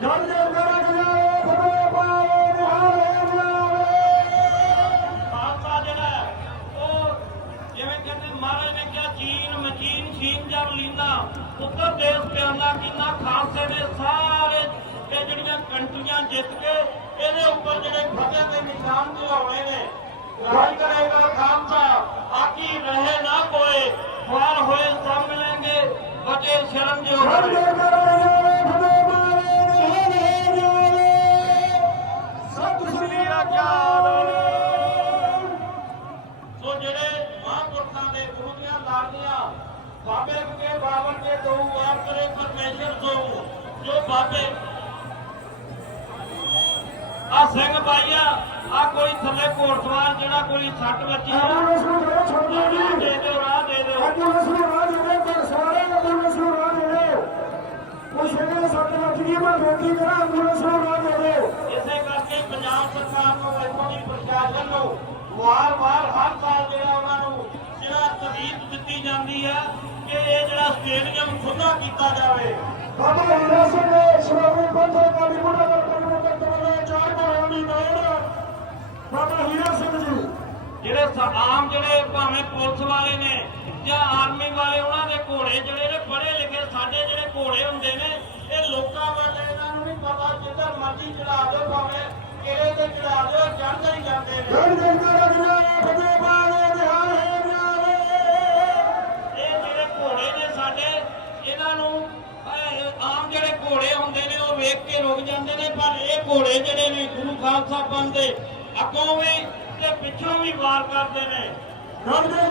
ਜਲ ਜਲ ਕਰ ਜਲਾਵੇ ਫਤਿਹ ਪਾਵੇ ਨਿਹਾਰੇ ਨਿਹਾਰੇ ਖਾਲਸਾ ਜਿਹੜਾ ਉਹ ਜਿਵੇਂ ਕਹਿੰਦੇ ਮਹਾਰਾਜ ਨੇ ਕਿਹਾ, ਚੀਨ, ਮਚੀਨ, ਛੀਨ ਜਬ ਲੀਨਾ ਉੱਤਰ ਦੇਸ਼ ਪਿਆਲਾ ਕਿੰਨਾ ਖਾਲਸੇ ਨੇ ਸਾਰੇ ਇਹ ਜਿਹੜੀਆਂ ਕੰਟਰੀਆਂ ਜਿੱਤ ਕੇ ਇਹਦੇ ਉੱਪਰ ਜਿਹੜੇ ਫਤਿਹ ਦੇ ਨਿਸ਼ਾਨ ਦਿਵਾਉਣੇ ਨੇ। ਰਾਜ ਕਰੇਗਾ ਖਾਲਸਾ ਆਕੀ ਰਹੇ ਨਾ ਕੋਏ ਫਾਰ ਹੋਏ ਸਭ ਮਿਲेंगे ਬਚੇ ਸ਼ਰਮ ਜੋ ਹੋਏ ਸਤਿ ਸ੍ਰੀ ਅਕਾਲ ਸੋ ਜਿਹੜੇ ਮਹਾਂਪੁਰਖਾਂ ਦੇ ਗੁਰੂ ਦੀਆਂ ਲਾਲੀਆਂ ਬਾਬੇ ਕੇ ਬਾਵਨ ਕੇ ਦੋ ਵਾਰ ਕਰੇ ਪਰਮੇਸ਼ਰ ਸੋ ਜੋ ਬਾਬੇ ਆ ਸਿੰਘ ਬਾਈਆ ਆ ਕੋਈ ਥੱਲੇ ਘੋੜਸਵਾਰ ਜਿਹੜਾ ਕੋਈ ਸੱਟ ਵੱਜੀ। ਦਿਓ ਦੇ ਦਿਓ ਰਾਹ ਦੇ ਦਿਓ। ਅੱਜ ਉਸ ਨੂੰ ਰਾਹ ਦੇ ਦੇ ਸਾਰੇ ਐਂਬੂਲੈਂਸ ਨੂੰ ਰਾਹ ਦੇ ਦਿਓ। ਉਹ ਸ਼ੇਰੇ ਸੱਟ ਲੱਗ ਗਈ ਮੈਂ ਬੇਨਤੀ ਕਰਾਂ ਐਂਬੂਲੈਂਸ ਨੂੰ ਰਾਹ ਦੇ ਦਿਓ। ਵਾਰ-ਵਾਰ ਹਰ ਸਾਲ ਜਿਹੜਾ ਉਹਨਾਂ ਨੂੰ ਜਿਹੜਾ ਤਵੀਤ ਦਿੱਤੀ ਜਾਂਦੀ ਹੈ ਕਿ ਇਹ ਜਿਹੜਾ ਸਟੇਡੀਅਮ ਖੁੱਲਾ ਕੀਤਾ ਜਾਵੇ। ਬਾਬਾ ਹੀਰਾ ਸਿੰਘ ਨੇ ਸ਼੍ਰੋਮਣੀ ਪੰਥ ਅਕਾਲੀ ਮੁੰਡਾ ਦਾ ਪ੍ਰਮੁੱਖ ਕਰਤਵਲੇ ਚਾਰ ਘੋੜਿਆਂ ਦੀ ਦੌੜ ਬਾਬਾ ਹੀਰਾ ਸਿੰਘ ਜੀ। ਜਿਹੜੇ ਆਮ ਜਿਹੜੇ ਭਾਵੇਂ ਪੁਲਿਸ ਵਾਲੇ ਨੇ ਜਾਂ ਆਰਮੀ ਵਾਲੇ ਉਹਨਾਂ ਦੇ ਘੋੜੇ ਜਿਹੜੇ ਨੇ ਪੜ੍ਹੇ ਲਿਖੇ ਸਾਡੇ ਜਿਹੜੇ ਘੋੜੇ ਹੁੰਦੇ ਨੇ ਆਮ ਜਿਹੜੇ ਘੋੜੇ ਹੁੰਦੇ ਨੇ, ਉਹ ਵੇਖ ਕੇ ਰੁਕ ਜਾਂਦੇ ਨੇ, ਪਰ ਇਹ ਘੋੜੇ ਜਿਹੜੇ ਨੇ ਗੁਰੂ ਖਾਲਸਾ ਪੰਥ ਦੇ ਅੱਗੋਂ ਵੀ ਤੇ ਪਿੱਛੋਂ ਵੀ ਵਾਰ ਕਰਦੇ ਨੇ। ਜਲ ਜਲ